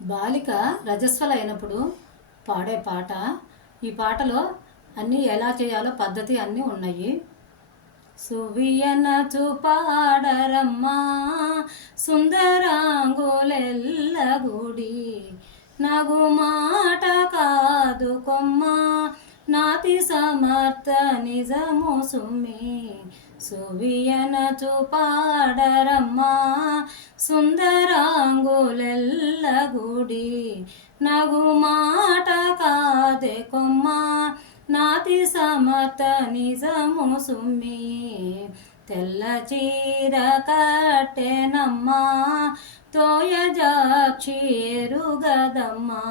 బాలిక రజస్వల అయినప్పుడు పాడే పాట. ఈ పాటలో అన్నీ ఎలా చేయాలో పద్ధతి అన్నీ ఉన్నాయి. సువియనచు పాడరమ్మా సుందరాంగులెల్లగుడి, నగు మాట కాదు కొమ్మ నాతి సమర్థ నిజము సుమ్మి. సువియనచు పాడరమ్మా సుందరాంగులెల్లగుడి, నగు మాట కాదే కొమ్మ నాతి సమర్థ నిజము సుమ్మి. తెల్ల చీర కట్టెనమ్మా తోయజాక్షి ఎరుగదమ్మా,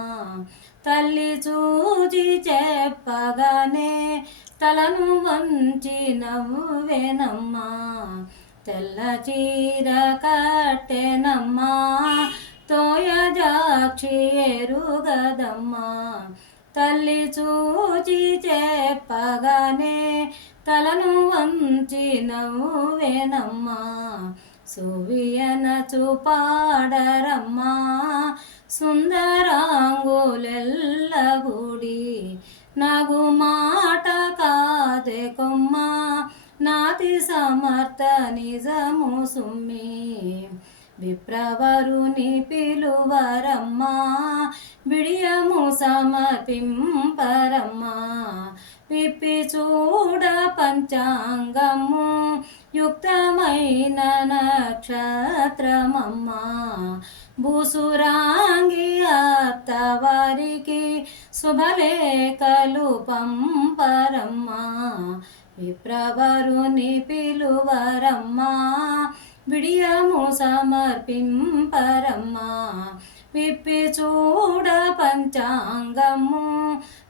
తల్లి చూచి చెప్పగానే తలను వంచి నవ్వెనమ్మా. తెల్ల చీర కట్టెనమ్మా తోయజాక్షి ఎరుగదమ్మా, తల్లి చూచి చెప్పగానే తలను వంచి నవ్వెనమ్మా. సువియనచు పాడరమ్మా సుందరాంగులెల్లగుడి, నగు మాట కాదే కొమ్మ నాతి సమర్థ నిజము సుమ్మి. విప్రవరుని పిలువరమ్మా బిడియము సమర్పింపరమ్మా, విప్పి చూడ పంచాంగము యుక్తమైన నక్షత్రమమ్మా. భూసురాంగి అత్తవారికి శుభలేఖలు పంపరమ్మా, విప్రవరుని పిలువరమ్మా బిడియము సమర్పింపరమ్మా, విప్పి చూడ పంచాంగము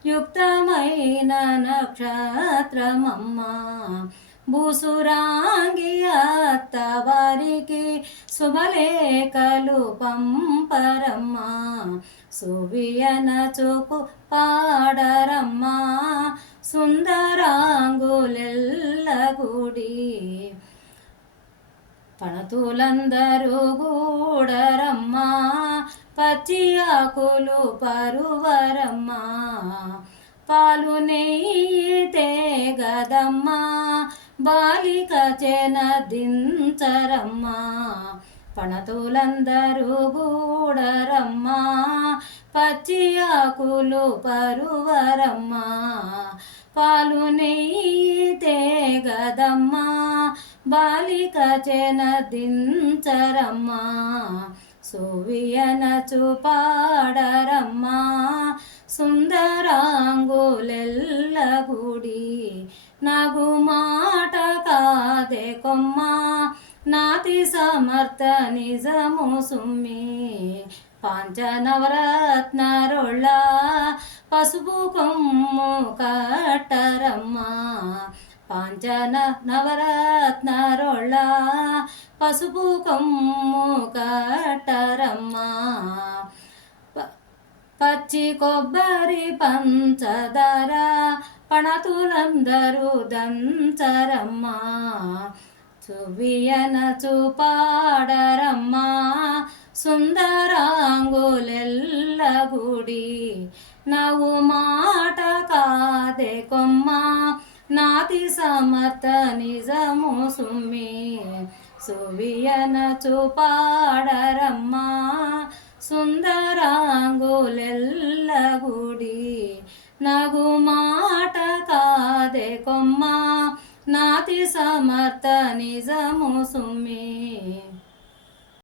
యుక్తమైన నక్షత్రమమ్మా. భూసురాంగి అత్తవారికి శుభలేఖలు పంపరమ్మా, సువియనచు పాడరమ్మా సుందరాంగులెల్లగుడి. పణతులందరూ గూడరమ్మా పచ్చి ఆకులు పరువరమ్మా, పాలు నెయ్యి తేగదమ్మా బాలిక చెనదించరమ్మా. పణతులందరూ గూడరమ్మా పచ్చి ఆకులు పరువరమ్మా, పాలు నెయ్యి తేగదమ్మా బాలిక చెనదించరమ్మా. సువియనచు పాడరమ్మా సుందరాంగులెల్లగుడి, నగు మాట కాదే కొమ్మ నాతి సమర్థ నిజము సుమ్మి. పాంచనవరత్నరొళ్ళ పసుపు కొమ్ము కట్టరమ్మా, పాంచన నవరత్నరొళ్ళ పసుపు కొమ్ము కట్టరమ్మా. పచ్చి కొబ్బరి పంచదార పణతులందరూ దంచరమ్మా, సువియనచు పాడరమ్మా సుందరాంగులెల్లగుడి, నవ్వు మాట కాదే కొమ్మ నాతి సమర్థ నిజము సుమ్మి. సువియనచు పాడరమ్మా సుందరాంగులెల్లగుడి, నగు మాట కాదే కొమ్మ నాతి సమర్థ నిజము సుమ్మి.